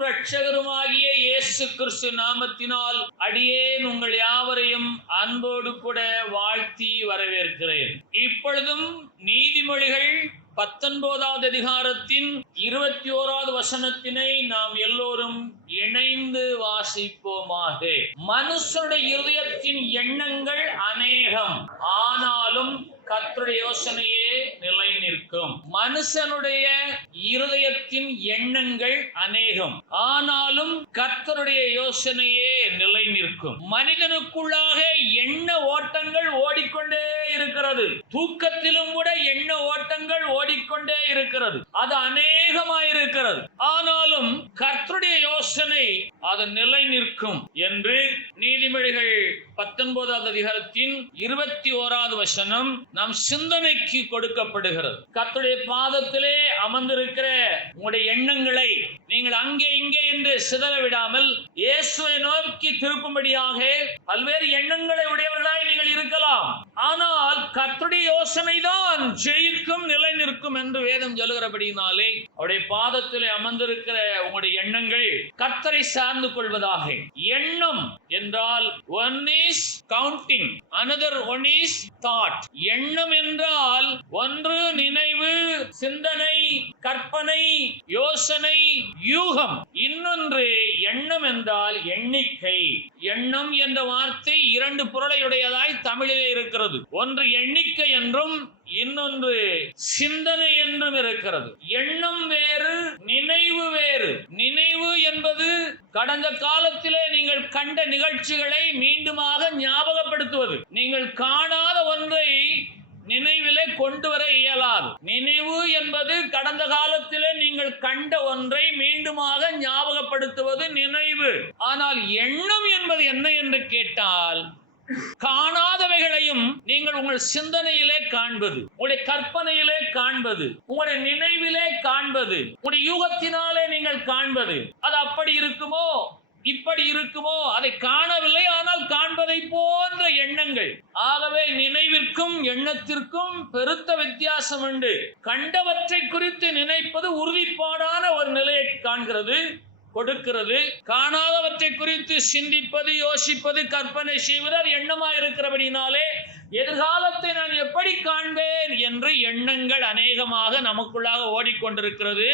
இரட்சகருமாகிய இயேசு கிறிஸ்து நாமத்தினால் அடியேன் உங்கள் யாவரையும் அன்போடு கூட வாழ்த்தி வரவேற்கிறேன். இப்பொழுதும் நீதிமொழிகள் 19வது அதிகாரத்தின் 21வது வசனத்தினை நாம் எல்லோரும் இணைந்து வாசிப்போமாக. மனுஷனுடைய இருதயத்தின் எண்ணங்கள் அநேகம், ஆனாலும் கர்த்தருடைய யோசனையே நிலை நிற்கும். மனுஷனுடைய இருதயத்தின் எண்ணங்கள் அநேகம், ஆனாலும் கர்த்தருடைய யோசனையே நிலை நிற்கும். மனிதனுக்குள்ளாக எண்ண ஓட்டங்கள் ஓடிக்கொண்டே இருக்கிறது. தூக்கத்திலும் கூட எண்ண ஓட்டங்கள் ஓடிக்கொண்டே இருக்கிறது. அது அநேகமாயிருக்கிறது. ஆனாலும் கர்த்தருடைய யோசனை அது நிலை நிற்கும் என்று நீதிமொழிகள் 19வது அதிகாரத்தின் 21வது வசனம் நம் சிந்தனைக்கு கொடுக்கப்படுகிறது. கர்த்தருடைய பாதத்திலே அமர்ந்திருக்கிற உங்களுடைய எண்ணங்களை நீங்கள் அங்கே இங்கே என்று சிதற விடாமல் இயேசுவை நோக்கி திருப்பும்படியாக பல்வேறு எண்ணங்களை உடையவர்களாய் நீங்கள் இருக்கலாம். ஆனால் கர்த்தருடைய யோசனை தான் ஜெயிக்கும், நிலை நிற்கும் என்று வேதம் சொல்லுகிறபடியினாலே அவருடைய பாதத்திலே அமர்ந்திருக்கிற உங்களுடைய எண்ணங்கள் கர்த்தரை சார்ந்து கொள்வதாக. எண்ணம் என்றால் one is counting, another one is thought. எண்ணம் என்றால் ஒன்று நினைவு, சிந்தனை, கற்பனை, யோசனை, யூகம். இன்னொன்று எண்ணம் என்றால் எண்ணிக்கை. எண்ணம் என்ற வார்த்தை இரண்டு பொருளையுடையதாய் தமிழிலே இருக்கிறது. ஒன்று எண்ணிக்கை என்றும் இன்னொன்று சிந்தனை என்றும் இருக்கிறது. எண்ணம் வேறு, நினைவு வேறு. நினைவு என்பது கடந்த காலத்திலே நீங்கள் கண்ட நிகழ்ச்சிகளை மீண்டுமாக ஞாபகப்படுத்துவது. நீங்கள் காணாத ஒன்றை நினைவிலே கொண்டு வர இயலாது. நினைவு என்பது கடந்த காலத்திலே நீங்கள் கண்ட ஒன்றை மீண்டுமாக ஞாபகப்படுத்துவது நினைவு. ஆனால் எண்ணம் என்பது என்ன என்று கேட்டால், காணாதவைகளையும் நீங்கள் உங்கள் சிந்தனையிலே காண்பது, உங்களுடைய கற்பனையிலே காண்பது, உங்களுடைய நினைவிலே காண்பது, உங்களுடைய யூகத்தினாலே நீங்கள் காண்பது. அது அப்படி இருக்குமோ, இப்படி இருக்குமோ, அதை காணவில்லை, ஆனால் காண்பதை போன்ற எண்ணங்கள். ஆகவே நினைவிற்கும் எண்ணத்திற்கும் பெருத்த வித்தியாசம் உண்டு. கண்டவற்றை குறித்து நினைப்பது உறுதிப்பாடான ஒரு நிலையை காண்கிறது, கொடுக்கிறது. காணாதவற்றை குறித்து சிந்திப்பது, யோசிப்பது, கற்பனை செய்வது எண்ணமாய் இருக்கிறபடினாலே எதிர்காலத்தை நான் எப்படி காண்பேன் என்று எண்ணங்கள் அநேகமாக நமக்குள்ளாக ஓடிக்கொண்டிருக்கிறது.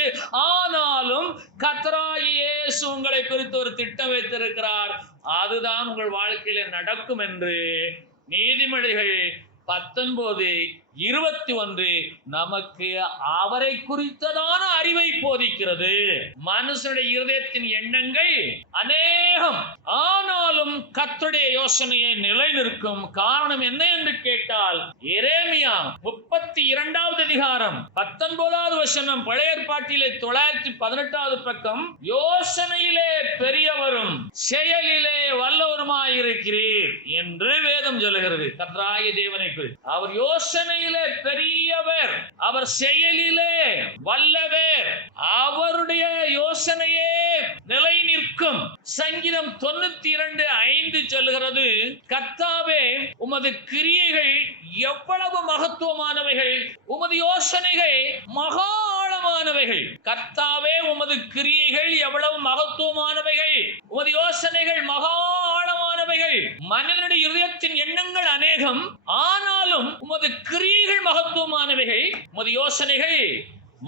ஆனாலும் கர்த்தராகிய இயேசு உங்களை குறித்து ஒரு திட்டம் வைத்திருக்கிறார். அதுதான் உங்கள் வாழ்க்கையில நடக்கும் என்று நீதிமொழிகள் 19:21 நமக்கு அவரை குறித்ததான அறிவை போதிக்கிறது. மனுஷனுடைய இருதயத்தின் எண்ணங்கள் அநேகம், ஆனாலும் கர்த்தருடைய யோசனையை நிலை நிற்கும். காரணம் என்ன என்று கேட்டால், எரேமியா 32வது அதிகாரம் 19வது வசனம், பழைய ஏற்பாட்டிலே 918வது பக்கம், யோசனையிலே பெரியவரும் செயலிலே வல்லவருமாயிருக்கிறீர் என்று வேதம் சொல்லுகிறது. கர்த்தராகிய தேவனை குறித்து அவர் யோசனையிலே பெரியவர், அவர் செயலிலே வல்லவர், அவருடைய யோசனையே நிலை நிற்கும். சங்கீதம் 92:5 சொல்லுகிறது, கர்த்தாவே உமது கிரியைகள் எவ்வளவு மகத்துவமானவைகள், உமது யோசனைகள் மகா ஆழமானவைகள். கர்த்தாவே உமது கிரியைகள் எவ்வளவு மகத்துவமானவைகள், உமது யோசனைகள் மகா ஆழமானவைகள். மனிதனுடைய இருதயத்தின் எண்ணங்கள் அநேகம், ஆனாலும் உமது கிரியைகள் மகத்துவமானவைகள், உமது யோசனைகள்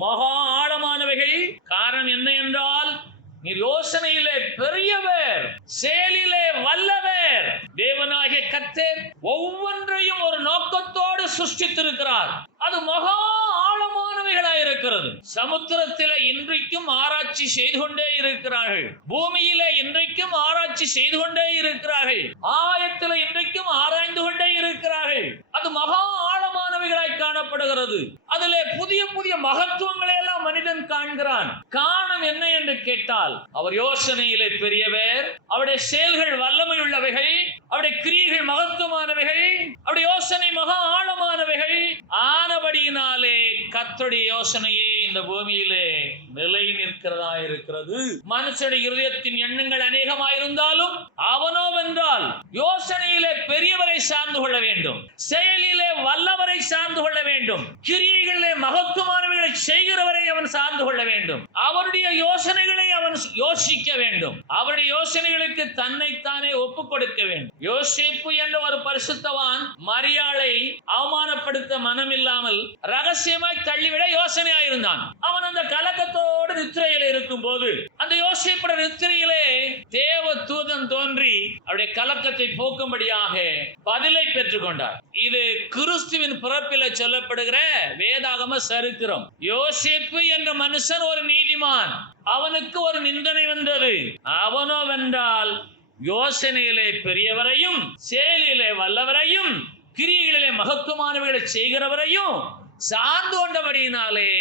மகா ஆழமானவைகள். காரணம் என்ன என்றால், நீர் யோசனையிலே பெரியவர், செயலிலே வல்லவர். தேவனாகிய கர்த்தர் ஒவ்வொன்றையும் ஒரு நோக்கத்தோடு சிருஷ்டித்திருக்கிறார். அது மகா ஆழமானவைகளாய் இருக்கிறது. சமுத்திரத்திலே இன்றைக்கும் ஆராய்ச்சி செய்து கொண்டே இருக்கிறார்கள். பூமியிலே இன்றைக்கும் ஆராய்ச்சி செய்து கொண்டே இருக்கிறார்கள். ஆயத்திலே இன்றைக்கும் ஆராய்ந்து கொண்டே இருக்கிறார்கள். அது மகா ஆழமானவைகளாய் காணப்படுகிறது. அதிலே புதிய புதிய மகத்துவங்களை எல்லாம் மனிதன் காண்கிறான். காரணம் என்ன என்று கேட்டால், அவர் யோசனையிலே பெரியவர், அவருடைய செயல்கள் வல்லமை உள்ளவைகள், அவருடைய கிரியைகள் மகத்துவமானவைகள், அவருடைய யோசனை மகா ஆழமானவைகள். ஆனபடியினாலே கர்த்தருடைய யோசனையே இந்த பூமியிலே நிலை நிற்கிறதா இருக்கிறது. மனுஷனுடைய இருதயத்தின் எண்ணங்கள் அநேகமாயிருந்தாலும் அவனோ வென்றால் யோசனையிலே பெரியவரை சார்ந்து கொள்ள வேண்டும், செயலிலே வல்லவரை சார்ந்து கொள்ள வேண்டும், கிரியைகளிலே மகத்துவமானவைகளை செய்கிறவரை அவன் சார்ந்து கொள்ள வேண்டும், அவருடைய யோசனைகளை அவன் அவன் யோசிக்க வேண்டும். அவருடைய யோசனைகளுக்கு தன்னைத்தானே ஒப்புக் கொடுக்க வேண்டும். யோசேப்பு என்ற ஒரு பரிசுத்தவான் மரியாளை அவமானப்படுத்த மனமில்லாமல் ரகசியமாய் தள்ளிவிட யோசனையாயிருந்தான். அவன் அந்த கலக்கத்தோடு நித்திரையில் இருக்கும் போது அந்த யோசேப்பு நித்திரையிலே தேவ தூதன் தோன்றி அவருடைய கலக்கத்தை போக்கும்படியாக பதிலை பெற்றுக் கொண்டார். இது கிறிஸ்துவின் பிறப்பில சொல்லப்படுகிற வேதாகம சரித்திரம். யோசேப்பு என்ற மனுஷன் ஒரு நீதிமான். அவனுக்கு ஒரு நிந்தனை வந்தது. அவனோ வென்றால் யோசனையிலே பெரியவரையும் செயலிலே வல்லவரையும் கிரியைகளிலே மகத்துவமானவைகளை செய்கிறவரையும் சார்ந்து கொண்டபடியினாலே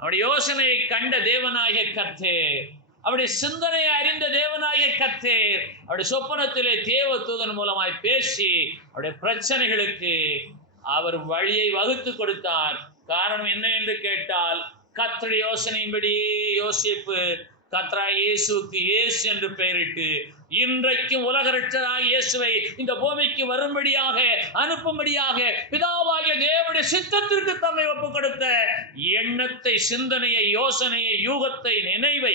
அவருடைய யோசனையை கண்ட தேவனாகிய கர்த்தர், அவருடைய சிந்தனையை அறிந்த தேவனாகிய கர்த்தர் அவருடைய சொப்பனத்திலே தேவ தூதன் மூலமாய் பேசி அவருடைய பிரச்சனைகளுக்கு அவர் வழியை வகுத்து கொடுத்தார். காரணம் என்ன என்று கேட்டால், கர்த்தருடைய யோசனையின்படியே யோசேப்பு கர்த்தராகிய இயேசுவுக்கு இயேசு என்று பெயரிட்டு இன்றைக்கும் உலக இரட்சகராகிய இயேசுவை இந்த பூமிக்கு வரும்படியாக அனுப்பும்படியாக பிதாவாகிய தேவனுடைய சித்தத்திற்கு தம்மை ஒப்புக் கொடுத்த எண்ணத்தை, சிந்தனையை, யோசனையை, யூகத்தை, நினைவை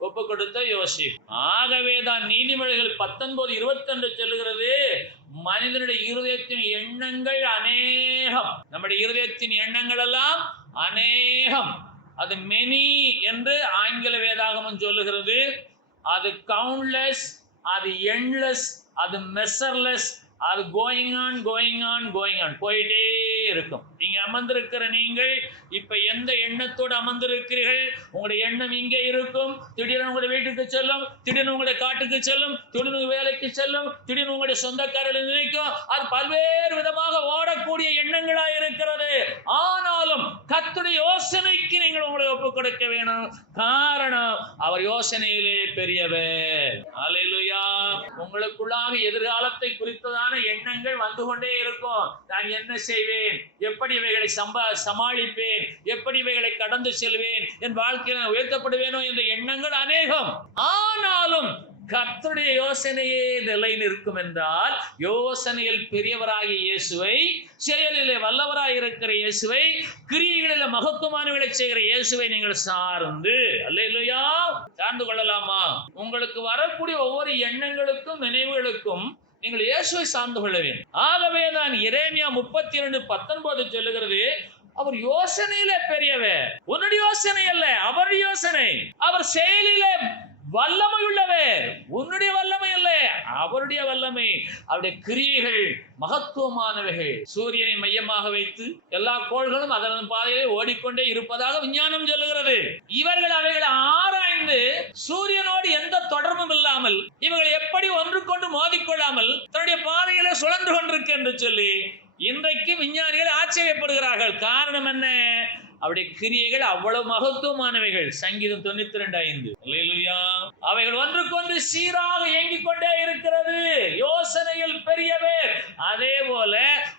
ஒப்புக் கொடுத்த யோசேப்பு. ஆகவேதான் நீதிமொழிகள் 19:22 சொல்லுகிறது, மனிதனுடைய இருதயத்தின் எண்ணங்கள் அநேகம். நம்முடைய இருதயத்தின் எண்ணங்கள் எல்லாம் அநேகம். அது மெனி என்று ஆங்கில வேதாகமம் சொல்லுகிறது. அது கவுண்ட்லெஸ், அது எண்ட்லெஸ், அது மெஷர்லெஸ், அது கோயிங் ஆன் போயிட்டே இருக்கும். நீங்க அமர்ந்திருக்கிற நீங்கள் இப்ப எந்த எண்ணத்தோடு அமர்ந்திருக்கிறீர்கள்? உங்களுடைய எண்ணம் இங்கே இருக்கும், திடீர்னு உங்களுடைய வீட்டுக்கு செல்லும், திடீர்னு உங்களுடைய காட்டுக்கு செல்லும், திடீர்னு வேலைக்கு செல்லும், திடீர்னு உங்களுடைய சொந்தக்காரர்களை நினைக்கும். அது பல்வேறு விதமாக ஓடக்கூடிய எண்ணங்களாக இருக்கிறது. ஆனாலும் கர்த்தருடைய யோசனைக்கு நீங்கள் உங்களை ஒப்புக் கொடுக்க வேணும். காரணம், அவர் யோசனையிலே பெரியவர். அல்லேலூயா. உங்களுக்குள்ளாக எதிர்காலத்தை குறித்ததான எண்ணங்கள் வந்து கொண்டே இருக்கும். நான் என்ன செய்வேன், எப்படி இவைகளை சமாளிப்பேன், எப்படி இவைகளை கடந்து செல்வேன், என் வாழ்க்கையில் உயர்த்தப்படுவேனோ என்ற எண்ணங்கள் அநேகம். ஆனாலும் கர்த்தருடைய யோசனையே நிலை நிற்கும் என்றால், யோசனையில் பெரியவராகிய இயேசுவை, செயலிலே வல்லவராய் இருக்கிற இயேசுவை, கிரியைகளில் மகத்துவமானவைகளை செய்கிற இயேசுவை நீங்கள் சார்ந்து, அல்லேலூயா, சார்ந்து கொள்ளலாமா? உங்களுக்கு வரக்கூடிய ஒவ்வொரு எண்ணங்களுக்கும் நினைவுகளுக்கும் நீங்கள் இயேசுவை சார்ந்து கொள்ள வேண்டும். ஆகவே தான் எரேமியா 32:19 சொல்லுகிறது, அவர் யோசனையிலே பெரியவர். உன்னுடைய யோசனை அல்ல, அவருடைய யோசனை. அவர் செயலிலே வல்லமை உள்ளவர். உன்னுடைய வல்லமை அல்ல, அவருடைய வல்லமை. அவருடைய கிரியைகள் மகத்துவமானவைகள். சூரியனை மையமாக வைத்து எல்லா கோள்களும் அதன் பாதையிலே ஓடிக்கொண்டே இருப்பதாக விஞ்ஞானம் சொல்லுகிறது. இவர்கள் அவைகளை ஆராய்ந்து சூரியனோடு எந்த தொடர்பும் இல்லாமல், இவர்கள் எப்படி ஒன்றுக்கொண்டு மோதிக்கொள்ளாமல் தன்னுடைய பாதையிலே சுழன்று கொண்டிருக்கு என்று சொல்லி இன்றைக்கு விஞ்ஞானிகள் ஆச்சரியப்படுகிறார்கள். காரணம் என்ன? அவருடைய கிரியைகள் அவ்வளவு மகத்துவமானவைகள். சங்கீதம் 92:5. அல்லேலூயா. அவைகள் ஒன்றுக்கொன்று சீராக இயங்கிக் கொண்டே இருக்கிறது. யோசனையில் பெரியவர். அதே போல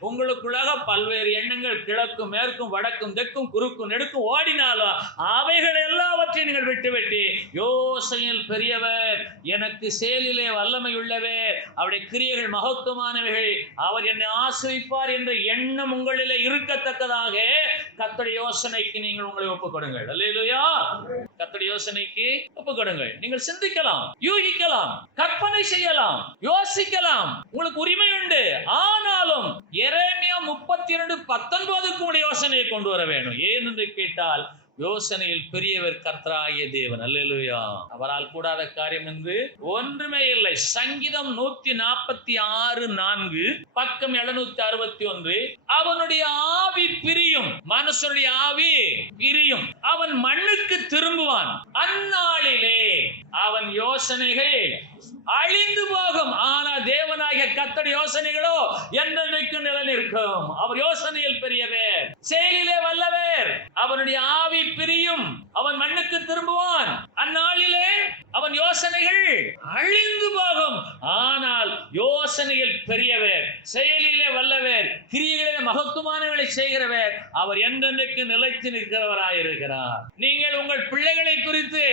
உங்களுக்குள்ளாக பல்வேறு எண்ணங்கள் கிழக்கும் மேற்கும் வடக்கும் தெற்கும் குறுக்கும் நெடுக்கும் ஓடினாலும் அவைகள் எல்லாவற்றையும் நீங்கள் விட்டுவிட்டு, யோசனையில் பெரியவர், எனக்கு செயலிலே வல்லமை உள்ளவர், அவருடைய கிரியைகள் மகத்துவமானவைகள், அவர் என்னை ஆசிரிப்பார் என்ற எண்ணம் உங்களிலே இருக்கத்தக்கதாக கர்த்தருடைய யோசனைக்கு நீங்கள் உங்களை ஒப்புக் கொடுங்கள். அல்லேலூயா. கர்த்தருடைய யோசனைக்கு ஒப்புக் கொடுங்கள். நீங்கள் சிந்திக்கலாம், யூகிக்கலாம், கற்பனை செய்யலாம், யோசிக்கலாம், உங்களுக்கு உரிமை உண்டு. ஆனாலும் எரேமியா 32:19 உடைய யோசனையை கொண்டு வர வேண்டும். ஏன் என்று கேட்டால், யோசனையில் பெரியவர் கர்த்தராகிய தேவன். அல்லேலூயா. அவரால் கூடாத காரியம் என்று ஒன்றுமே இல்லை. சங்கீதம் 146:4, பக்கம் 761. அவனுடைய ஆவி பிரியும், மனுஷனுடைய ஆவி பிரியும், அவன் மண்ணுக்கு திரும்புவான். அந்நாளிலே அவன் யோசனைகள் அழிந்து போகும். ஆனா தேவனாகிய கர்த்தருடைய யோசனைகளோ என்றென்றைக்கும் நிலைநிற்கும். அவர் யோசனையில் பெரியவர், செயலிலே வல்லவர். அவனுடைய ஆவி பிரியும், அவன் மண்ணுக்கு திரும்புவான். அந்நாளிலே அவன் யோசனைகள் அழிந்து போகும். ஆனால் யோசனையில் பெரியவர், செயலிலே வல்லவர், கிரியைகளிலே மகத்துவமானவர்களை செய்கிறவர், அவர் என்றென்றைக்கு நிலைத்து நிற்கிறவராயிருக்கிறார். நீங்கள் உங்கள் பிள்ளைகளை குறித்து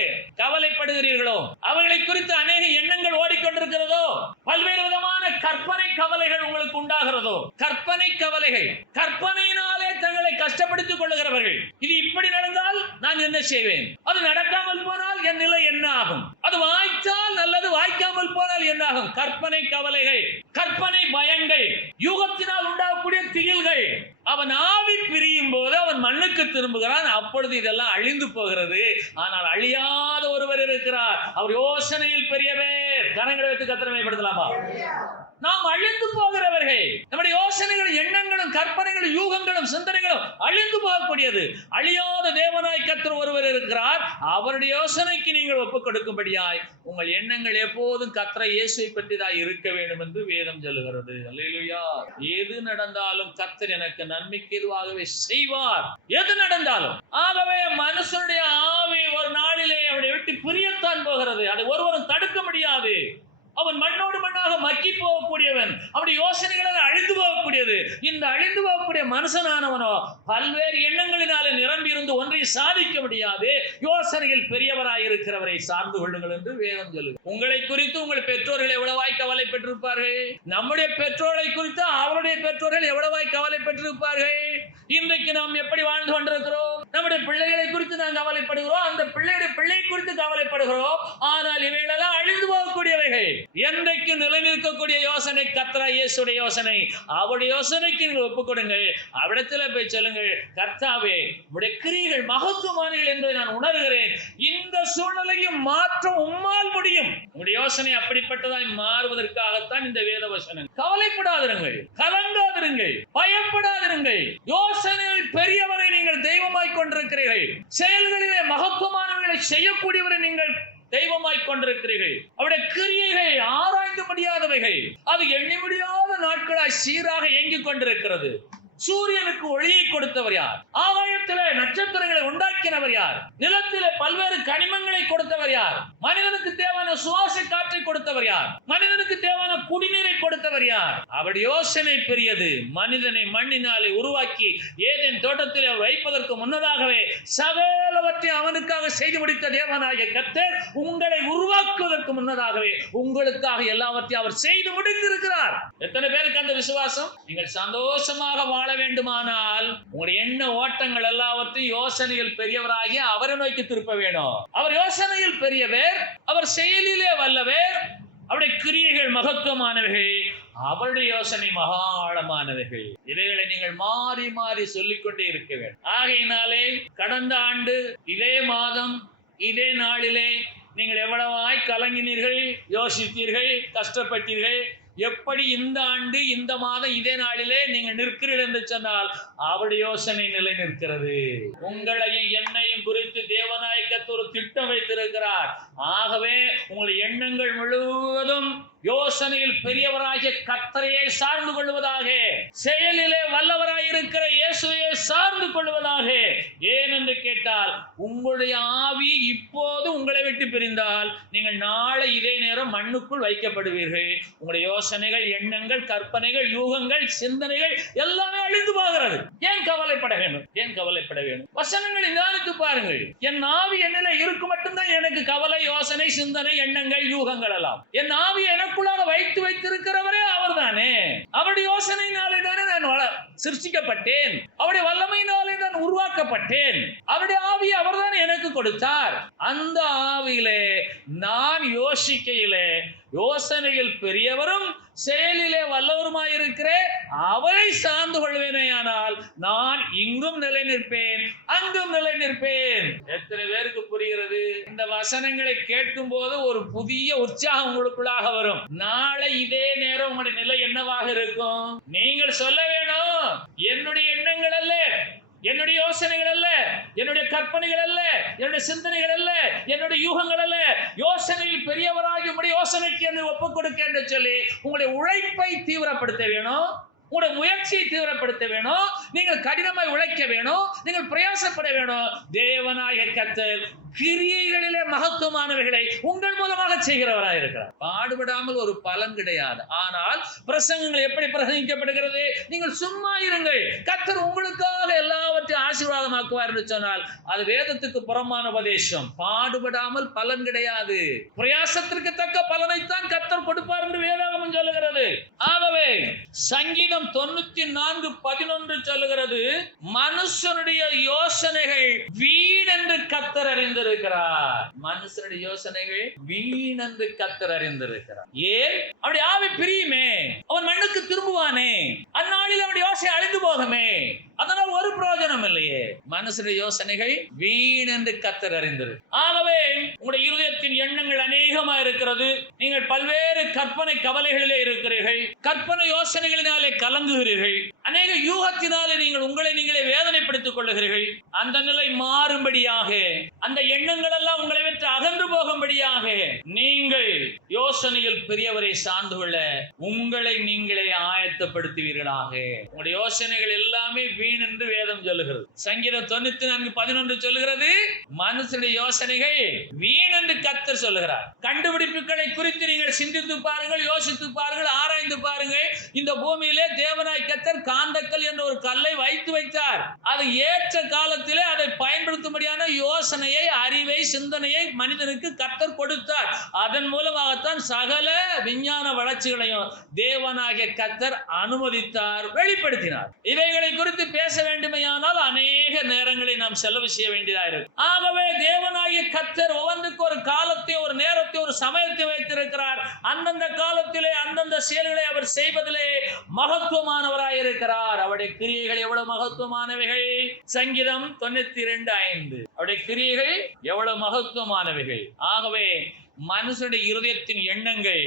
கவலைப்படுகிறீர்களோ, அவர்களை குறித்து அநேக எண்ணங்கள் ஓடிக்கொண்டிருக்கிறதோ, பல்வேறு விதமான கற்பனை கவலைகள் உங்களுக்கு உண்டாகிறதோ, கற்பனை கவலைகள், கற்பனையினாலே தங்களை கஷ்டப்படுத்திக் கொள்ளுகிறவர்கள். இது இப்படி நடந்தால் நான் என்ன செய்வேன், அது நடக்காமல் போனால் நிலை என்ன ஆகும்? அது வாய்த்தால் நல்லது, வாய்க்காமல் போனால் என்ன ஆகும்? கற்பனை கவலைகள், கற்பனை பயங்கள், யூகத்தினால் உண்டாகக்கூடிய திகில்கள். அவன் ஆவி பிரியும் போது அவன் மண்ணுக்கு திரும்புகிறான். அப்பொழுது இதெல்லாம் அழிந்து போகிறது. ஆனால் அழியாத ஒருவர் இருக்கிறார், அவர் யோசனையில் பெரியவர். கரங்களை வைத்து கத்திரமைப்படுத்தலாமா? நாம் அழிந்து போகிறவர்கள். நம்முடைய யோசனைகளும் எண்ணங்களும் கற்பனைகளும் யூகங்களும் சிந்தனைகளும் அழிந்து போகக்கூடியது. அழியாத தேவனாய் கர்த்தர் ஒருவர் இருக்கிறார். அவருடைய யோசனைக்கு நீங்கள் ஒப்புக் கொடுக்கும்படியாய் உங்கள் எண்ணங்கள் எப்போதும் கர்த்தர் இயேசுவை பற்றிதான் இருக்க வேண்டும் என்று வேதம் சொல்லுகிறது. அல்லேலூயா. எது நடந்தாலும் கர்த்தர் எனக்கு நன்மைக்கு எதுவாகவே செய்வார். எது நடந்தாலும். ஆகவே மனுஷனுடைய ஆவி ஒரு நாளிலே அவனை விட்டு பிரியத்தான் போகிறது. அதை ஒருவரும் தடுக்க முடியாது. அவன் மண்ணோடு மண்ணாக மக்கி போகக்கூடியவன். அவனுடைய யோசனைகளால் அழிந்து போகக்கூடியது. இந்த அழிந்து போகக்கூடிய மனுஷனானவனோ பல்வேறு எண்ணங்களினாலே நிரம்பி இருந்து ஒன்றை சாதிக்க முடியாது. யோசனைகள் பெரியவராய் இருக்கிறவரை சார்ந்து கொள்ளுங்கள் என்று வேதம் சொல்லுது. உங்களை குறித்து உங்கள் பெற்றோர்கள் எவ்வளவாய் கவலை பெற்றிருப்பார்கள். நம்முடைய பெற்றோரை குறித்து அவருடைய பெற்றோர்கள் எவ்வளவாய் கவலை பெற்றிருப்பார்கள். இன்றைக்கு நாம் எப்படி வாழ்ந்து கொண்டிருக்கிறோம்? நம்முடைய பிள்ளைகளை குறித்து நாம் கவலைப்படுகிறோம், அந்த பிள்ளையுடைய பிள்ளை குறித்து கவலைப்படுகிறோம். ஆனால் இவைகளெல்லாம் அழிந்து போகக்கூடியவைகள். என்றைக்கு நிலைநிற்கக்கூடிய யோசனை கர்த்தர் இயேசுடைய யோசனை. அவருடைய யோசனைக்கு நீங்கள் ஒப்புக் கொடுங்கள். அவிடத்தில் போய் சொல்லுங்கள், கர்த்தாவே உம்முடைய கிரியைகள் மகத்துவமானவைகள் என்று நான் உணர்கிறேன். இந்த சூழ்நிலையும் மாற்ற உம்மால் முடியும். உங்களுடைய யோசனை அப்படிப்பட்டதாய் மாறுவதற்காகத்தான் இந்த வேத வசனம். கவலைப்படாதிருங்கள், கலங்காதிருங்கள், பயப்படாதிருங்கள். யோசனைகள் பெரியவரை நீங்கள் தெய்வமாய் கொண்டிருக்கிறீர்கள். செயல்களிலே மகத்துவமானவர்களை செய்யக்கூடியவரை நீங்கள் தெய்வமாய் கொண்டிருக்கிறீர்கள். அவருடைய கிரியைகள் ஆராய்ந்து முடியாதவைகள். அது எண்ணி முடியாத நாட்களாய் சீராக இயங்கிக் கொண்டிருக்கிறது. சூரியனுக்கு ஒளியை கொடுத்தவர் யார்? ஆகாயத்திலே நட்சத்திரங்களை உண்டாக்கினவர் யார்? நிலத்திலே பல்வேறு கனிமங்களை கொடுத்தவர் யார்? மனிதனுக்கு தேவையான சுவாச காற்றை கொடுத்தவர் யார்? மனிதனுக்கு தேவையான குடிநீரை கொடுத்தவர் யார்? அவருடைய யோசனை பெரியது. மனிதனை மண்ணினாலே உருவாக்கி ஏதேன் தோட்டத்திலே வைப்பதற்கு முன்னதாகவே சகலவற்றை அவனுக்காக செய்து முடித்த தேவனாகிய கர்த்தர் உங்களை உருவாக்குவதற்கு முன்னதாகவே உங்களுக்காக எல்லாவற்றையும் அவர் செய்து முடித்திருக்கிறார். எத்தனை பேருக்கு அந்த விசுவாசம்? நீங்கள் சந்தோஷமாக வாழ வேண்டுமானால் உங்களுடைய எண்ண ஓட்டங்கள் எல்லாவற்றையும் யோசனையில் பெரியவராகி அவரை நோக்கி திருப்ப வேணும். அவர் யோசனையில் பெரியவர், அவர் செயலிலே வல்லவர், அவருடைய கிரியைகள் மகத்துவமானவைகள், அவருடைய யோசனை மகா ஆழமானவைகள். இவைகளை நீங்கள் மாறி மாறி சொல்லிக்கொண்டே இருக்க வேண்டும். ஆகையினாலே கடந்த ஆண்டு இதே மாதம் இதே நாளிலே நீங்கள் எவ்வளவாய் கலங்கினீர்கள், யோசித்தீர்கள், கஷ்டப்பட்டீர்கள். எப்படி இந்த ஆண்டு இந்த மாதம் இதே நாளிலே நீங்கள் நிற்கிறீர்கள் என்று சொன்னால் அவருடைய யோசனை நிலை நிற்கிறது. உங்களையும் என்னையும் குறித்து தேவனாய் கர்த்தர் ஒரு திட்டம் வைத்திருக்கிறார். ஆகவே உங்கள் எண்ணங்கள் முழுவதும் யோசனையில் பெரியவராகிய கர்த்தரையே சார்ந்து கொள்வதாக, செயலிலே வல்லவராய் இருக்கிற இயேசுவையே சார்ந்து கொள்வதாக. ஏன் என்று கேட்டால் உங்களுடைய ஆவி இப்போது உங்களை விட்டு பிரிந்தால் நீங்கள் நாளை இதே நேரம் மண்ணுக்குள் வைக்கப்படுவீர்கள். உங்களுடைய யோசனைகள், எண்ணங்கள், கற்பனைகள், யூகங்கள், சிந்தனைகள் எல்லாமே அழிந்து போகிறது. ஏன் கவலைப்பட வேண்டும்? ஏன் கவலைப்பட வேண்டும்? வசனங்களை நிதானித்து பாருங்கள். என் ஆவி என்னிலே இருக்கு மட்டும்தான் எனக்கு கவலை, யோசனை, சிந்தனை, எண்ணங்கள், யூகங்கள் எல்லாம். என் ஆவி எனக்குள்ளாக வைத்து வைத்திருக்கிறவரே அவர் தானே. அவருடைய யோசனையினாலே தானே நான் சிருஷ்டிக்கப்பட்டேன். அவருடைய வல்லமையினாலே நான் உருவாக்கப்பட்டேன். அவருடைய ஆவியை அவர் தான் எனக்கு கொடுத்தார். அந்த ஆவியிலே நான் யோசிக்கையிலே யோசனையில் பெரியவரும் செயலிலே வல்லவருமாயிருக்கிற அவரை சார்ந்து கொள்வேனேயானால் நான் இங்கும் நிலை நிற்பேன், அங்கும் நிலை நிற்பேன். எத்தனை பேருக்கு புரிகிறது? இந்த வசனங்களை கேட்கும் போது ஒரு புதிய உற்சாகம் உங்களுக்குள்ளாக வரும். நாளை இதே நேரம் உங்களுடைய நிலை என்னவாக இருக்கும்? நீங்கள் சொல்ல வேணும், என்னுடைய எண்ணங்கள் அல்ல, என்னுடைய யோசனைகள் அல்ல, என்னுடைய கற்பனைகள் அல்ல, என்னுடைய சிந்தனைகள் அல்ல, என்னுடைய யூகங்கள் அல்ல, யோசனையில் பெரியவராகி உங்களுடைய யோசனைக்கு என்று ஒப்புக் கொடுக்க என்று சொல்லி உங்களுடைய உழைப்பை தீவிரப்படுத்த வேணும். உங்களுடைய முயற்சியை தீவிரப்படுத்த வேணும். நீங்கள் கடினமாய் உழைக்க வேணும். நீங்கள் பிரயாசப்பட வேணும். தேவனாகிய கர்த்தர் கிரியைகளிலே மகத்துவமானவைகளை உங்கள் மூலமாக செய்கிறவராக இருக்கிறார். பாடுபடாமல் ஒரு பலன் கிடையாது. ஆனால் பிரசங்கங்கள் எப்படி பிரசங்கிக்கப்படுகிறது? நீங்கள் சும்மா இருங்கள், கர்த்தர் உங்களுக்காக எல்லாவற்றையும் ஆசீர்வாதமாக்குவார் என்று சொன்னால் அது வேதத்துக்கு புறமான உபதேசம். பாடுபடாமல் பலன் கிடையாது. பிரயாசத்திற்கு தக்க பலனைத்தான் கர்த்தர் கொடுப்பார் என்று வேதாகமம் சொல்லுகிறது. ஆகவே சங்கீதம் 94:11 சொல்லுகிறது, மனுஷனுடைய யோசனைகள் வீணென்று கர்த்தர் அறிந்திருக்கிறார். அறிந்திருக்கிறார். மனுஷனுடைய யோசனைகள் வீணென்று கர்த்தர் அறிந்திருக்கிறார். ஏன்? அவருடைய ஆவி பிரியுமே, அவன் மண்ணுக்கு திரும்புவானே, அந்நாளில் அவனுடைய யோசனை அழிந்து போகுமே, அதனால் ஒரு பிரயோஜனம் இல்லையே. மனுஷனுடைய யோசனைகள் வீண் என்று கர்த்தர் அறிந்திரு. ஆகவே உங்களுடைய இருதயத்தின் எண்ணங்கள் அநேகமா இருக்கிறது. நீங்கள் பல்வேறு கற்பனை கவலைகளிலே இருக்கிறீர்கள், கற்பனை யோசனைகளினாலே கலங்குகிறீர்கள், அநேக யூகத்தினாலே நீங்கள் உங்களை நீங்களே வேதனைப்படுத்திக் கொள்ளுகிறீர்கள். அந்த நிலை மாறும்படியாக, அந்த எண்ணங்கள் எல்லாம் உங்களை விட்டு அகன்று போகும்படியாக நீங்கள் யோசனையில் பெரியவரை சார்ந்து கொள்ள உங்களை நீங்களே ஆயத்தப்படுத்துவீர்களாக. உங்களுடைய யோசனைகள் எல்லாமே வீண் என்று வேதம் சொல்லுகிறது. சங்கீதம் 94:11 சொல்லுகிறது, மனுஷனுடைய யோசனைகள் வீண் என்று கர்த்தர் சொல்லுகிறார். கண்டுபிடிப்புகளை குறித்து நீங்கள் சிந்தித்து பாருங்கள், யோசித்து பாருங்கள், ஆராய்ந்து பாருங்கள். இந்த பூமியிலே தேவனாய் கர்த்தர் காந்தக்கல் என்ற ஒரு கல்லை வைத்தார். அது ஏற்ற காலத்திலே அதை பயன்படுத்தும்படியான யோசனையை, அறிவை, சிந்தனையை மனிதனுக்கு கர்த்தர் கொடுத்தார். அதன் மூலமாகத்தான் சகல விஞ்ஞான வளர்ச்சிகளையும் தேவனாகிய கர்த்தர் அனுமதித்தார், வெளிப்படுத்தினார். இவைகளை குறித்து பேச வேண்டுமையானால் அநேக நேரங்களை நாம் செலவு செய்ய வேண்டியதாக இருக்கு. ஆகவே தேவனாகிய கர்த்தர் ஒவ்வொன்றுக்கு ஒரு காலத்தை, ஒரு நேரத்தை, ஒரு சமயத்தை வைத்திருக்கிறார். அந்தந்த காலத்திலே அந்தந்த செயல்களை அவர் செய்வதிலே மகத்துவமானவராய் இருக்கிறார். அவருடைய கிரியைகள் எவ்வளவு மகத்துவமானவைகள்! சங்கீதம் 92:5. அவருடைய கிரியைகள் எவ்வளவு மகத்துவமானவைகள்! ஆகவே மனுஷனுடைய இருதயத்தின் எண்ணங்கள்,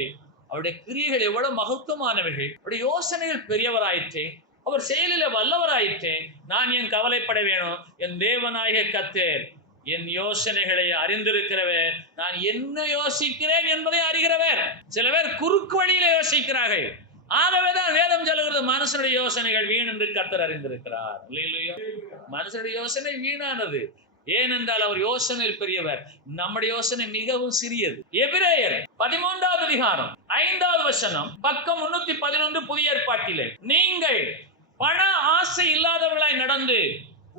அவருடைய கிரியைகள் எவ்வளவு மகத்துவமானவைகள்! அவருடைய யோசனைகள் பெரியவராயிற்றே, அவர் செயலில வல்லவராயிற்றே. நான் ஏன் கவலைப்பட வேணும்? என் தேவனாகிய கர்த்தர் என் யோசனைகளை அறிந்திருக்கிறவர், நான் என்ன யோசிக்கிறேன் என்பதை அறிகிறவர். சில பேர் குறுக்கு வழியில யோசிக்கிறார்கள். ஆகவேதான் வேதம் சொல்லுகிறது, மனுஷனுடைய யோசனைகள் வீண் என்று கர்த்தர் அறிந்திருக்கிறார். இல்லையா? மனுஷனுடைய யோசனை வீணானது. ஏனென்றால் அவர் யோசனையில் பெரியவர், நம்முடைய யோசனை மிகவும் சிறியது. எபிரேயர் 13:5 பக்கம் 311 புதிய ஏற்பாட்டிலே, நீங்கள் பண ஆசை இல்லாதவர்களாய் நடந்து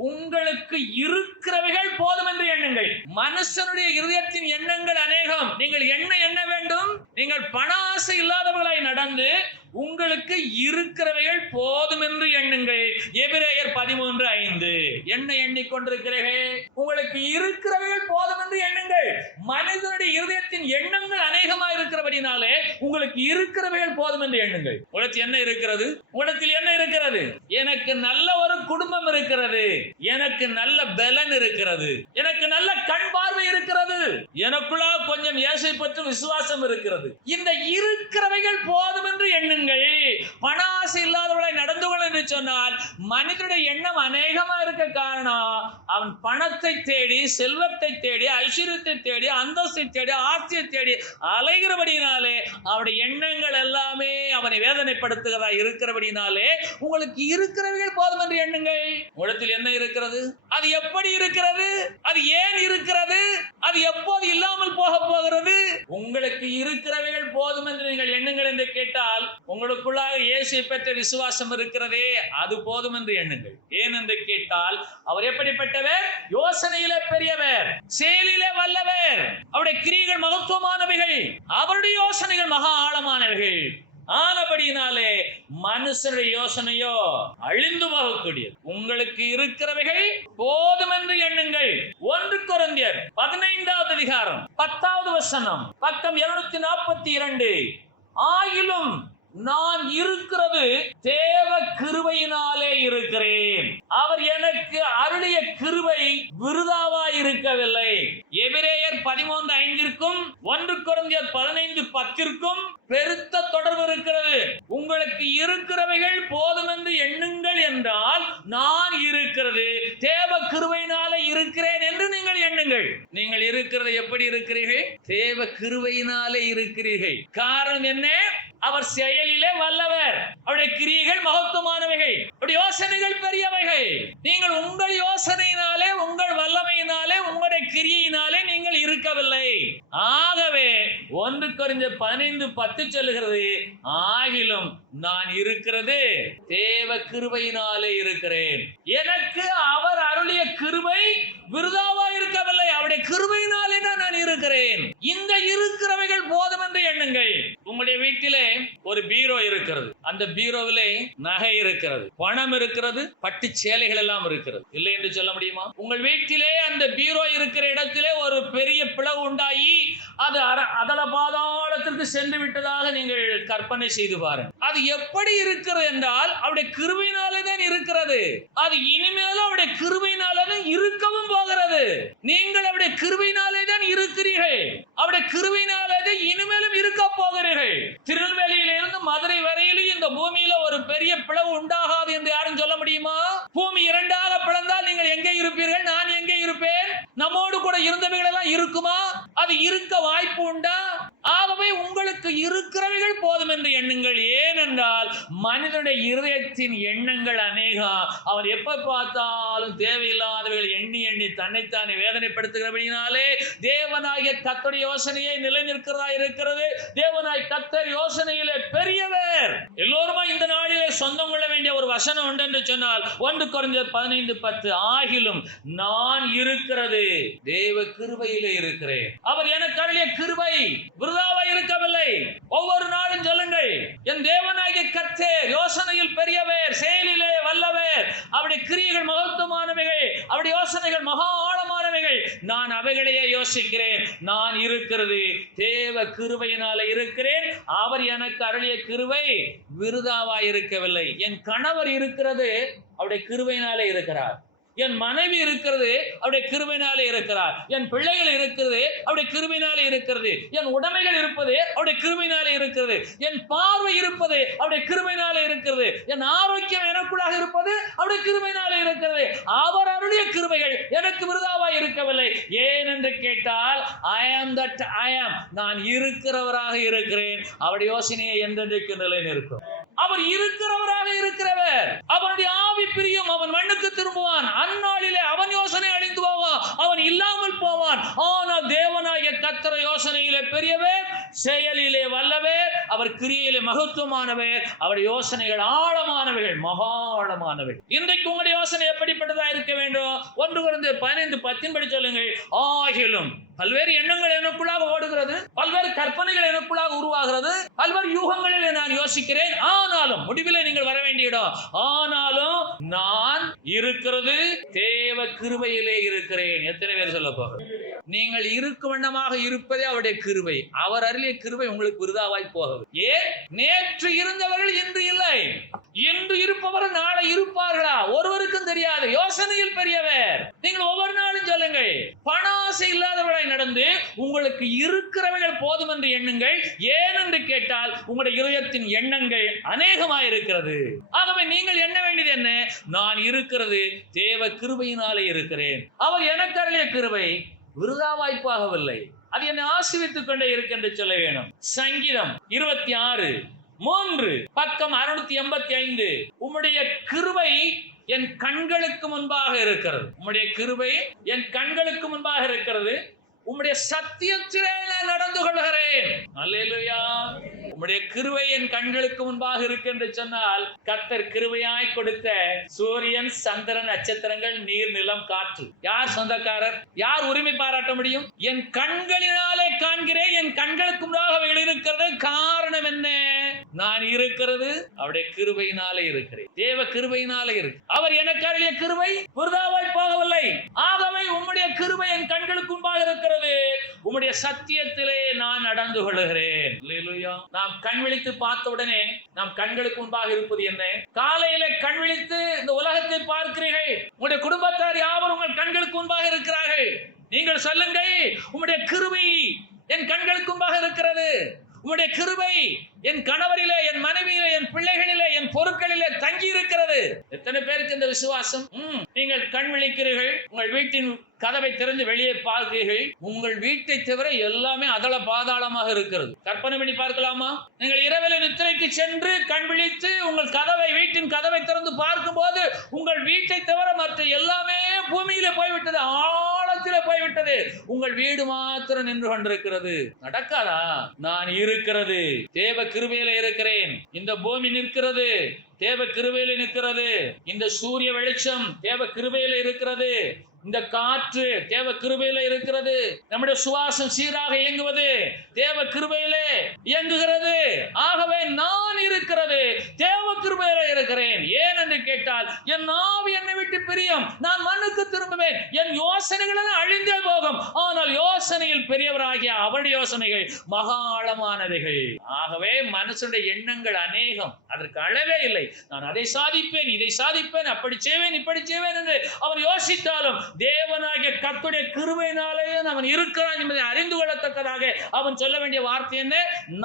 உங்களுக்கு இருக்கிறவைகள் போதும் என்று எண்ணுங்கள். மனுஷனுடைய இருதயத்தின் எண்ணங்கள் அநேகம். நீங்கள் எண்ண வேண்டும். நீங்கள் பண ஆசை இல்லாதவர்களாய் நடந்து உங்களுக்கு இருக்கிறவைகள் போதும் என்று எண்ணுங்கள். எபிரேயர் 13:5. என்ன எண்ணிக்கொண்டிருக்கிறீர்கள்? உங்களுக்கு இருக்கிறவைகள் போதும் என்று எண்ணுங்கள். மனிதனுடைய இருதயத்தின் எண்ணங்கள் அநேகமாக இருக்கிறபடினாலே உங்களுக்கு இருக்கிறவைகள் போதும் என்று எண்ணுங்கள். உலகத்தில் என்ன இருக்கிறது? உலகத்தில் என்ன இருக்கிறது? எனக்கு நல்ல ஒரு குடும்பம் இருக்கிறது, எனக்கு நல்ல பலன் இருக்கிறது, எனக்கு நல்ல கண் பார்வை இருக்கிறது, எனக்குள்ள கொஞ்சம் இயேசுவை பற்றி விசுவாசம் இருக்கிறது. இந்த இருக்கிறவைகள் போதும் என்று எண்ணுங்கள். பண ஆசை இல்லாதவர்களை நடந்து கொள்ள என்று சொன்னால், மனிதனுடைய எண்ணம் அநேகமா இருக்க காரணம், அவன் பணத்தை தேடி, செல்வத்தை தேடி, ஐஸ்வர்யத்தை தேடி, அந்தஸ்தை தேடி, ஆட்சியை தேடி அலைகிறபடினாலே அவருடைய எண்ணங்கள் எல்லாமே அவனை வேதனைப்படுத்துகிறதா இருக்கிறபடினாலே உங்களுக்கு இருக்கிறவைகள் போதும் என்று எண்ணுங்கள். உலகத்தில் என்ன இருக்கிறது? அது எப்படி இருக்கிறது? அது ஏன் இருக்கிறது? அது எப்போது இல்லாமல் போக போகிறது? உங்களுக்கு இருக்கிறவைகள் போதும் என்று நீங்கள் எண்ணுங்கள் என்று கேட்டால், உங்களுக்குள்ளாக இயேசுவை பெற்ற விசுவாசம் இருக்கிறதே, அது போதும் என்று எண்ணுங்கள். ஏன் என்று கேட்டால், அவர் எப்படிப்பட்டவர்? யோசனையிலே பெரியவர், செயலிலே வல்லவர், அவருடைய கிரியைகள் மகத்துவமானவைகள், அவருடைய யோசனைகள் மகா ஆழமானவைகள். ஆனபடியினாலே மனுஷனுடைய யோசனையோ அழிந்து போகக்கூடியது. உங்களுக்கு இருக்கிறவைகள் போதும் என்று எண்ணுங்கள். 1 கொரிந்தியர் 15:10 பக்கம் 242. ஆகிலும் நான் இருக்கிறது தேவ கிருபையினாலே இருக்கிறேன், அவர் எனக்கு அருளிய கிருபை விருதாவாய் இருக்கவில்லை. எபிரேயர் 13:5 1 கொரிந்தியர் 15:10 பெருத்த தொடர்பு இருக்கிறது. உங்களுக்கு இருக்கிறவைகள் போதும் என்று எண்ணுங்கள் என்றால், நான் இருக்கிறது தேவ கிருபையினாலே இருக்கிறேன் என்று நீங்கள் எண்ணுங்கள். நீங்கள் இருக்கிறது எப்படி இருக்கிறீர்கள்? தேவ கிருபையினாலே இருக்கிறீர்கள். காரணம் என்ன? அவர் செயலிலே வல்லவர், அவருடைய கிரியைகள் மகத்துவமானவைகள், அவருடைய யோசனைகள் பெரியவைகள். நீங்கள் உங்கள் யோசனையினாலே, உங்கள் வல்லமையினாலே, உங்களுடைய கிரியையினாலே நீங்கள் இருக்கவில்லை. ஆகவே 1 கொரிந்தியர் 15:10 சொல்லுகிறது, ஆகிலும் நான் இருக்கிறது தேவ கிருபையினாலே இருக்கிறேன். எனக்கு அவர் அருளிய கிருபை விருதாவா இருக்கவில்லை. அவருடைய கிருபையினாலே தான் நான் இருக்கிறேன். இந்த இருக்கிறவைகள் போதும் என்று எண்ணுங்கள். உங்களுடைய வீட்டிலே ஒரு பீரோ இருக்கிறது. அந்த பீரோவிலே நகை இருக்கிறது, பணம் இருக்கிறது, பட்டு சேலைகள் எல்லாம் இருக்கிறது. இல்லை என்று சொல்ல முடியுமா? உங்கள் வீட்டிலே அந்த பீரோ இருக்கிற இடத்திலே ஒரு பெரிய பிளவு உண்டாகி அது அதல பாதாளத்திற்கு சென்று விட்டதாக நீங்கள் கற்பனை செய்து பாருங்கள். அது எப்படி இருக்கிறது என்றால் அவருடைய கிருபையினாலே தான் இருக்கிறது. அது இனிமேலும் அவருடைய கிருபையினாலே தான் இருக்கவும் போகிறது. நீங்கள் அவருடைய கிருபையினாலே தான் இருக்கிறீர்கள். அவருடைய கிருபையினாலே தான் இனிமேலும் இருக்க போகிறீர்கள். திருநெல்வேலியிலிருந்து மதுரை வரையிலும் இந்த பூமியில ஒரு பெரிய பிளவு உண்டாகாது என்று யாரும் சொல்ல முடியுமா? பூமி இரண்டாக பிளந்தால் நீங்கள் எங்கே இருப்பீர்கள்? நான் எங்கே இருப்பேன்? நம்மோடு கூட இருந்தவைகள் எல்லாம் இருக்குமா? அது இருக்க வாய்ப்பு உண்டா? ஆகவே உங்களுக்கு இருக்கிறவைகள் போதும் என்று எண்ணுங்கள். ஏனென்றால் மனிதனுடைய இருதயத்தின் எண்ணங்கள் அநேகம். அவர் எப்ப பார்த்தாலும் தேவையில்லாதவைகள் எண்ணி எண்ணி தன்னைத்தானே வேதனைப்படுத்துகிறபடினாலே தேவனாகிய கர்த்தருடைய யோசனையை நிலை நிற்கிறதா இருக்கிறது. தேவனாய் கர்த்தர் யோசனையிலே பெரியவர். எல்லோருமா இந்த நாளிலே சொந்தம் கொள்ள வேண்டிய ஒரு வசனம் உண்டு என்று சொன்னால் 1 கொரிந்தியர் 15:10, ஆகிலும் நான் இருக்கிறது தேவ கிருபையிலே இருக்கிறேன். அவர் எனக்கு அருளிய கிருபை விருதாவா இருக்கவில்லை. ஒவ்வொரு நாளும் சொல்லுங்கள், என் தேவனாகிய கர்த்தர் யோசனையில் பெரியவர், செயலிலே வல்லவர். அவருடைய கிரியைகள் மகத்துவமானவைகள், அவருடைய யோசனைகள் மகா ஆழமானவைகள். நான் அவைகளையே யோசிக்கிறேன். நான் இருக்கிறது தேவ கிருபையினாலே இருக்கிறேன். அவர் எனக்கு அருளிய கிருபை விருதாவா இருக்கவில்லை. என் கணவர் இருக்கிறது அவருடைய கிருபையினாலே இருக்கிறார். என் மனைவி இருக்கிறது அவருடைய கிருபையினாலே இருக்கிறார். என் பிள்ளைகள் இருக்கிறது அவருடைய கிருபையினாலே இருக்கிறது. என் உடைமைகள் இருப்பது அவருடைய கிருபையினாலே இருக்கிறது. என் பார்வை இருப்பது அவருடைய கிருபையினாலே இருக்கிறது. என் ஆரோக்கியம் எனக்குள்ளாக இருப்பது அவருடைய கிருபையினாலே இருக்கிறது. அவர் அருளிய கிருபைகள் எனக்கு விருதாவாய் இருக்கவில்லை. ஏன் என்று கேட்டால், I am that I am. நான் இருக்கிறவராக இருக்கிறேன். அவருடைய யோசனையை என்றென்றைக்கு நிலை நிற்கும். அவர் இருக்கிறவராக இருக்கிறவர். அவனுடைய ஆவி பிரியும். அவன் மண்ணுக்கு திரும்புவான். அந்நாளிலே அவன் யோசனை அழிந்து போவான். அவன் இல்லாமல் போவான். ஆனால் தேவனாகிய கர்த்தர் யோசனையிலே பெரியவர், செயலிலே வல்லவர், அவர் கிரியையிலே மகத்துவமானவர். அவருடைய யோசனைகள் ஆழமானவைகள், மகா ஆழமானவைகள். இன்றைக்கு உங்களுடைய யோசனை எப்படிப்பட்டதா இருக்க வேண்டும்? 1 கொரிந்தியர் 15:10 படி சொல்லுங்கள், ஆகிலும் பல்வேறு எண்ணங்கள் எனக்குள்ளாக ஓடுகிறது, பல்வேறு கற்பனைகள் எனக்குள்ளாக உருவாகிறது, பல்வேறு யூகங்களில் நான் யோசிக்கிறேன். ஆனாலும் முடிவில் நீங்கள் வர வேண்டிய இடம், ஆனாலும் நான் இருக்கிறது தேவ கிருபையிலே இருக்கிறேன். எத்தனை பேர் சொல்ல போகிறோம்? நீங்கள் இருக்கும் வண்ணமாக இருப்பதே அவருடைய கிருபை. அவர் அருளிய கிருபை உங்களுக்கு விருதாவாய் போகிறது. ஏன்? நேற்று இருந்தவர்கள் இன்று இல்லை. இன்று இருப்பவர்கள் நாளை இருப்பார்களா? ஒருவருக்கும் தெரியாது. யோசனையில் பெரியவர். நீங்கள் ஒவ்வொரு நாளும் சொல்லுங்கள், பண ஆசை இல்லாதவர்களாய் நடந்து உங்களுக்கு இருக்கிறவைகள் போதும் என்று எண்ணுங்கள். ஏன் என்று கேட்டால் உங்களுடைய இதயத்தின் எண்ணங்கள் அநேகமாய் இருக்கிறது. ஆகவே நீங்கள் எண்ண வேண்டியது என்ன? நான் இருக்கிறது தேவ கிருபையினாலே இருக்கிறேன். அவர் எனக்கு அருளிய கிருபை விருதா வாய்ப்பாகவில்லை. அது என்னை ஆசீர்வதித்துக் கொண்டே இருக்கு என்று சொல்ல வேணும். சங்கீதம் 26:3 பக்கம் 685. உம்முடைய கிருபை என் கண்களுக்கு முன்பாக இருக்கிறது. உம்முடைய கிருபை என் கண்களுக்கு முன்பாக இருக்கிறது. உம்முடைய சத்தியத்திலே நான் நடந்து கொள்கிறேன். அல்லேலூயா. உம்முடைய கிருபை என் கண்களுக்கு முன்பாக இருக்கு என்று சொன்னால், கர்த்தர் கிருபையாய் கொடுத்த சூரியன், சந்திரன், நட்சத்திரங்கள், நீர், நிலம், காற்று, யார் சொந்தக்காரர்? யார் உரிமை பாராட்ட முடியும்? என் கண்களினாலே காண்கிறேன். என் கண்களுக்கு முன்பாக இருக்கிறது. காரணம் என்ன? நான் இருக்கிறது அவருடைய கிருபையினாலே இருக்கிறேன். தேவ கிருபையினாலே இருக்கு. அவர் எனக்கு அருளிய கிருபை விருதாவாய் போகவில்லை. ஆகவே உம்முடைய கிருபை என் கண்களுக்கு முன்பாக இருக்கிறது. உம்முடைய சத்தியத்திலே நான் நடந்து கொள்கிறேன். அல்லேலூயா. நாம் கண் விழித்து பார்த்த உடனே நாம் கண்களுக்கு முன்பாக இருப்பது என்ன? காலையில கண் விழித்து இந்த உலகத்தை பார்க்கிறீர்கள். உங்களுடைய குடும்பத்தார் யாவரும் உங்கள் கண்களுக்கு முன்பாக இருக்கிறார்கள். நீங்கள் சொல்லுங்கள், உம்முடைய கிருபை என் கண்களுக்கு முன்பாக இருக்கிறது. உம்முடைய கிருபை என் கணவரிலே, என் மனைவியிலே, என் பிள்ளைகளிலே, என் பொருட்களிலே தங்கி இருக்கிறது. எத்தனை பேருக்கு இந்த விசுவாசம்? நீங்கள் கண் விழிக்கிறீர்கள், உங்கள் வீட்டின் கதவை திறந்து வெளியே பார்க்கிறீர்கள். உங்கள் வீட்டை தவிர எல்லாமே அதள பாதாளமாக இருக்கிறது. கற்பனை பண்ணி பார்க்கலாமா? நீங்கள் இரவில நித்திரைக்கு சென்று கண் விழித்து உங்கள் கதவை, வீட்டின் கதவை திறந்து பார்க்கும் போது உங்கள் வீட்டை தவிர மற்ற எல்லாமே பூமியில போய்விட்டது. ஆழ பாதாளத்தில் போய்விட்டது, உங்கள் வீடு மாத்திரம் நின்று கொண்டிருக்கிறது. நடக்காதா? நான் இருக்கிறது, தேவ கிருபையில இருக்கிறேன். இந்த பூமி நிற்கிறது, தேவ கிருபையில நிற்கிறது. இந்த சூரிய வெளிச்சம் தேவ கிருபையில இருக்கிறது. இந்த காற்று தேவ கிருபையில இருக்கிறது. நம்முடைய சுவாசம் சீராக இயங்குவது தேவ கிருபையிலே இயங்குகிறது. ஆகவே நான் இருக்கிறது தேவ கிருபையில இருக்கிறேன். ஏன் என்று கேட்டால், என் ஆவி என்னை விட்டு பிரியும், நான் மண்ணுக்கு திரும்புவேன், என் யோசனைகள் அழிந்தே போகும். ஆனால் யோசனையில் பெரியவராகிய அவருடைய யோசனைகள் மகா ஆழமானவைகள். ஆகவே மனுஷனுடைய எண்ணங்கள் அநேகம், அதற்கு அளவே இல்லை. நான் அதை சாதிப்பேன், இதை சாதிப்பேன், அப்படி செய்வேன், இப்படி செய்வேன் என்று அவன் யோசித்தாலும் தேவனாகிய கர்த்தருடைய கிருபையினாலே அவன் இருக்கிறான் என்பதை அறிந்து கொள்ளத்தக்கதாக அவன் சொல்ல வேண்டிய வார்த்தை என்ன?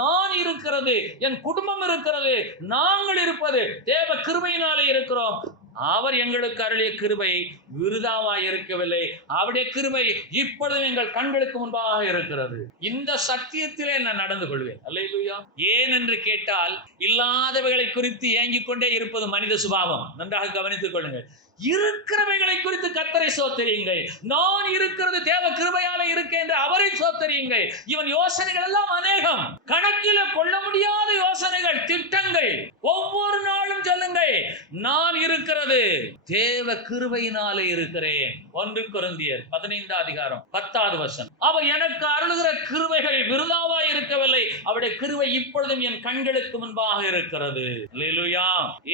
நான் இருக்கிறது, என் குடும்பம் இருக்கிறது, நாங்கள் இருப்பது தேவ கிருபையினாலே இருக்கிறோம். அவர் எங்களுக்கு அருளிய கிருபை விருதாவாய் இருக்கவில்லை. அவருடைய கிருபை இப்பொழுதும் எங்கள் கண்களுக்கு முன்பாக இருக்கிறது. இந்த சத்தியத்திலே நான் நடந்து கொள்வேன். அல்லேலூயா. ஏன் என்று கேட்டால், இல்லாதவைகளை குறித்து ஏங்கிக் கொண்டே இருப்பது மனித சுபாவம். நன்றாக கவனித்துக் கொள்ளுங்கள். இருக்கிறவைகளை குறித்து கர்த்தரை சோத்தரியுங்கள். நான் இருக்கிறது தேவ கிருபையால இருக்கேன் என்று அவரை சோத்தரியுங்கள். இவன் யோசனைகள் எல்லாம் அநேகம், கணக்கில கொள்ள முடியாத யோசனைகள், திட்டங்கள். ஒவ்வொரு நாளும் சொல்லுங்கள், நான் இருக்கிறது தேவ கிருபையினாலே இருக்கிறேன். 1 கொரிந்தியர் 15 அதிகாரம் 10வது வசனம். அவர் எனக்கு அருளுகிற கிருபைகள் விருதாவாய் இருக்கவில்லை, அவருடைய கிருபை இப்பொழுதும் என் கண்களுக்கு முன்பாக இருக்கிறது. அல்லேலூயா.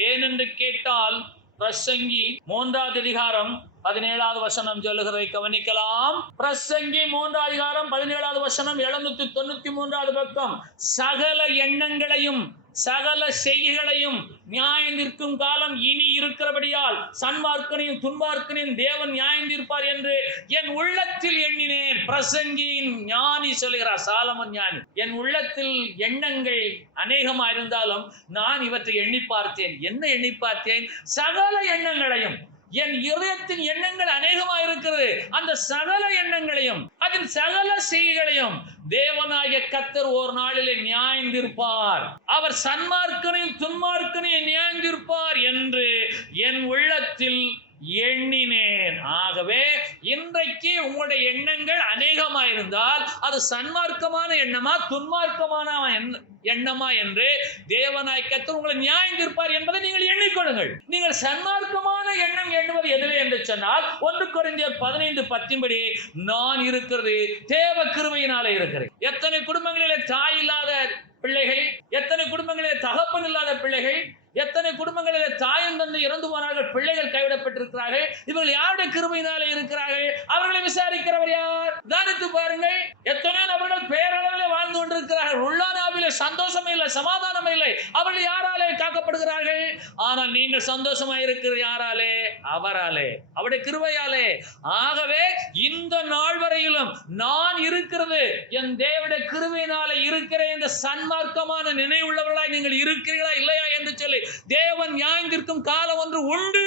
ஏன் என்று கேட்டால், பிரசங்கி 3வது அதிகாரம் 17வது வசனம் சொல்லுகிறதை கவனிக்கலாம். பிரசங்கி 3வது அதிகாரம் 17வது வசனம், 793வது பக்கம். சகல எண்ணங்களையும் சகல செய்கைகளையும் நியாயம் நிற்கும் காலம் இனி இருக்கிறபடியால் சன்மார்க்கனையும் துன்மார்க்கனையும் தேவன் நியாயம் தீர்ப்பார் என்று என் உள்ளத்தில் எண்ணினேன். பிரசங்கியின் ஞானி சொல்கிறார், சாலமன் ஞானி. என் உள்ளத்தில் எண்ணங்கள் அநேகமா இருந்தாலும் நான் இவற்றை எண்ணி பார்த்தேன். என்ன எண்ணி பார்த்தேன்? சகல எண்ணங்களையும். என் இதயத்தின் எண்ணங்கள் அநேகமா இருக்கிறது. அந்த சகல எண்ணங்களையும் அதன் சகல செய்கைகளையும் தேவனாகிய கர்த்தர் ஒரு நாளிலே நியாயம் தீர்ப்பார். அவர் சன்மார்க்கனையும் துன்மார்க்கனையும் நியாயம் தீர்ப்பார் என்று என் உள்ளத்தில் எண்ணினேன். ஆகவே இன்றைக்கு உங்களுடைய எண்ணங்கள் அநேகமா இருந்தால் அது சன்மார்க்கமான எண்ணமா துன்மார்க்கமான எண்ணமா என்று தேவனாய் கர்த்தர் உங்களை நியாயம் தீர்ப்பார் என்பதை நீங்கள் எண்ணிக்கொள்ளுங்கள். நீங்கள் சன்மார்க்கமான எண்ணம் எண்ணுவது எதிலே என்று சொன்னால், 1 கொரிந்தியர் 15:10 நான் இருக்கிறது தேவ கிருபையினாலே இருக்கிறேன். எத்தனை குடும்பங்களிலே தாய் இல்லாத பிள்ளைகள், எத்தனை குடும்பங்களிலே தகப்பன் இல்லாத பிள்ளைகள், எத்தனை குடும்பங்களிலே தாயும் தந்தை இறந்து போனார்கள், பிள்ளைகள் கைவிடப்பட்டிருக்கிறார்கள். இவர்கள் யாருடைய கிருபையினாலே இருக்கிறார்கள்? அவர்களை விசாரிக்கிறவர் யார்? தானித்து பாருங்கள். எத்தனையோ நபர்கள் பேரளவில் வாழ்ந்து கொண்டிருக்கிறார்கள், உள்ளானாவிலே சந்தோஷமே இல்லை, சமாதானமே இல்லை. அவர்கள் யாராலே காக்கப்படுகிறார்கள்? ஆனால் நீங்கள் சந்தோஷமா இருக்கிறது யாராலே? அவராலே, அவருடைய கிருபையாலே. ஆகவே இந்த நாள் வரையிலும் நான் இருக்கிறது என் தேவனுடைய கிருபையினாலே இருக்கிறேன் என்ற சன்மார்க்கமான நினைவுள்ளவர்களாய் நீங்கள் இருக்கிறீர்களா இல்லையா என்று சொல்லி தேவன் நியாயந்திருக்கும் காலம் ஒன்று உண்டு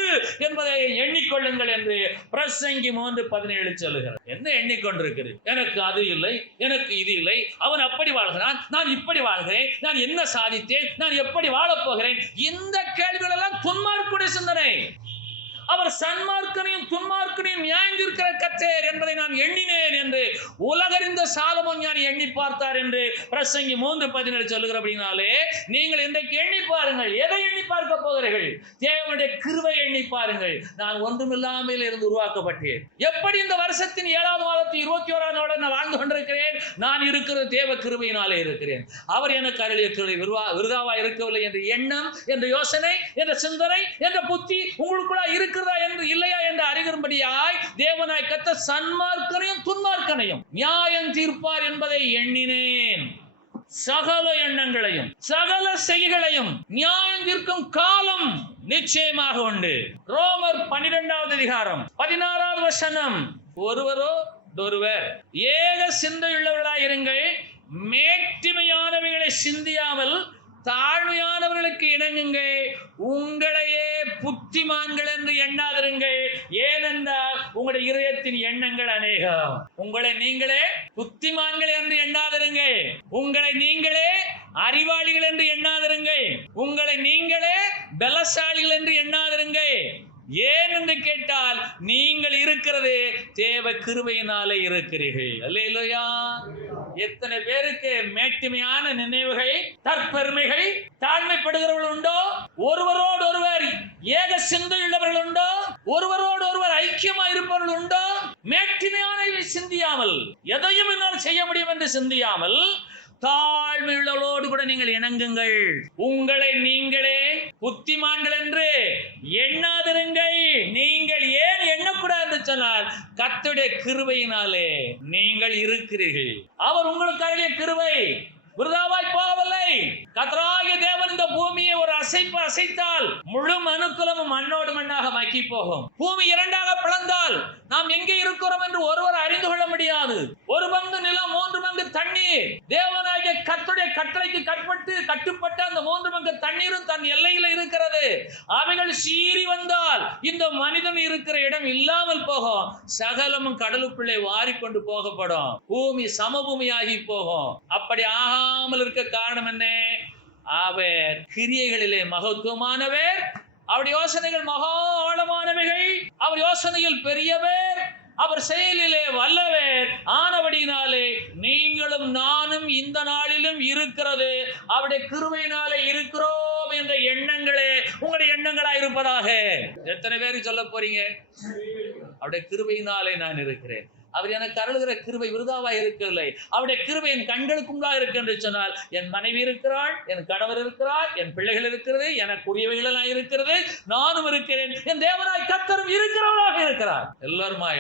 என்பதை எண்ணிக்கொள்ளுங்கள் என்று பிரசங்கி 3:17 சொல்லுகிறார். என்ன எண்ணிக்கொண்டிருக்கிறது? எனக்கு அது இல்லை, எனக்கு இது இல்லை, அவன் அப்படி வாழ்கிறான், நான் இப்படி வாழ்கிறேன், நான் என்ன சாதித்தேன், நான் எப்படி வாழப் போகிறேன்? இந்த கேள்விகள் எல்லாம் துன்மார்க்குடைய சிந்தனை. அவர் சன்மார்க்கனையும் துன்மார்க்கனையும் நியாயந்திருக்கிற கர்த்தர் என்பதை நான் எண்ணினேன் என்று உலகறிந்த சாலமோன் ஞானி எண்ணி பார்த்தார் என்று பிரசங்கி 3:17 சொல்லுகிறபடினாலே நீங்கள் இன்றைக்கு எண்ணி பாருங்கள். எதை எண்ணி பார்க்க போகிறீர்கள்? தேவனுடைய கிருபை எண்ணி பாருங்கள். நான் ஒன்றுமில்லாமல் இருந்து உருவாக்கப்பட்டேன். எப்படி இந்த வருஷத்தின் 7வது மாதத்தின் 21ஆம் நாளோடு நான் வாழ்ந்து கொண்டிருக்கிறேன்? நான் இருக்கிறது தேவ கிருபையினாலே இருக்கிறேன். அவர் எனக்கு அருளிய கிருபை விருதாவா இருக்கவில்லை என்ற எண்ணம், என்ற யோசனை, என்ற சிந்தனை, என்ற புத்தி உங்களுக்குள்ள இருக்கிறதா என்று இல்லையா என்று அறிகும்படியாய் தேவனாய் கர்த்தர் சன்மார்க்கனையும் துன்மார்க்கனையும் நியாயம் தீர்ப்பார் என்பதை எண்ணினேன். சகல எண்ணங்களையும் சகல செய்கைகளையும் நியாயம் தீர்க்கும் காலம் நிச்சயமாக உண்டு. ரோமர் 12வது அதிகாரம் 16வது வசனம். ஒருவர் ஏக சிந்தையுள்ளவர்களாய் இருங்கள், மேட்டிமையானவைகளை சிந்தியாமல் தாழ்மையானவர்களுக்கு இணங்குங்கள், உங்களையே புத்திமான்கள் என்று எண்ணாதிருங்கள். ஏனென்றால் உங்களுடைய இதயத்தின் எண்ணங்கள் அநேகம். உங்களை நீங்களே புத்திமான்கள் என்று எண்ணாதிருங்கள், உங்களை நீங்களே அறிவாளிகள் என்று எண்ணாதிருங்கள், உங்களை நீங்களே பலசாலிகள் என்று எண்ணாதிருங்கள். ஏன் என்று கேட்டால் நீங்கள் இருக்கிறது தேவ கிருபையினாலே இருக்கிறீர்கள். அல்லேலூயா. எத்தனை பேருக்கு மேட்டிமையான நினைவுகள், தற்பெருமைகள், தாழ்மைப்படுகிறவர்கள் உண்டோ? ஒருவரோடு ஒருவர் ஏக சிந்தை உள்ளவர்கள் உண்டோ? ஒருவரோடு ஒருவர் ஐக்கியமாக இருப்பவர்கள் உண்டோ? மேட்டிமையான சிந்தியாமல், எதையும் என்னால் செய்ய முடியும் என்று சிந்தியாமல் தாழ்மையுள்ளவர்களோடு கூட நீங்கள் இணங்குங்கள். உங்களை நீங்களே புத்திமான்கள் என்று எண்ணாதிருங்கள். நீங்கள் ஏன் எண்ணக்கூடாது என்று சொன்னால், கர்த்தருடைய கிருபையினாலே நீங்கள் இருக்கிறீர்கள். அவர் உங்களுக்கு அருளிய கிருபை விருதாவாய் போகவில்லை. கர்த்தராகிய தேவன் இந்த பூமியை ஒரு அசைப்பு அசைத்தால் முழு மனுக்குலமும் மண்ணோடு மண்ணாக மக்கி போகும். பூமி இரண்டாக பிளந்தால் நாம் எங்கே இருக்கிறோம் என்று ஒருவர் அறிந்து கொள்ள முடியாது. ஒரு பங்கு நிலம், 3 பங்கு தண்ணீர். தேவனாகிய கர்த்தருடைய கட்டளைக்கு கட்டுப்பட்ட அந்த 3 பங்கு தண்ணீரும் தன் எல்லையில் இருக்கிறது. அவைகள் சீறி வந்தால் இந்த மனிதன் இருக்கிற இடம் இல்லாமல் போகும். சகலமும் கடலுக்குள்ளே வாரிக்கொண்டு போகப்படும். பூமி சமபூமியாகி போகும். அப்படி ஆகாமல் இருக்க காரணம் என்ன? அவர் கிரியைகளிலே மகத்துவமானவர். அவர் யோசனைகள் மகா ஆழமானவைகள். அவர் யோசனையில் பெரியவர். அவர் செயலிலே வல்லவர். ஆனபடினாலே நீங்களும் நானும் இந்த நாளிலும் இருக்கிறது அவருடைய கிருபையினாலே இருக்கிறோம் என்ற எண்ணங்களே உங்களுடைய எண்ணங்களாய் இருப்பதாக. எத்தனை பேருக்கு சொல்ல போறீங்க? அவருடைய கிருபையினாலே நான் இருக்கிறேன். அவர் எனக்கு அருளுகிற கிருபை விருதாவாய் இருக்கவில்லை. அவருடைய கிருபை என் கண்களுக்குள்ளாக இருக்கு என்று சொன்னால், என் மனைவி இருக்கிறாள், என் கணவர் இருக்கிறார், என் பிள்ளைகள் இருக்கிறது, எனக்குரியவைகள் இருக்கிறது, நானும் இருக்கிறேன், என் தேவனாய் கர்த்தரும் இருக்கிறவராக இருக்கிறார். எல்லாருமா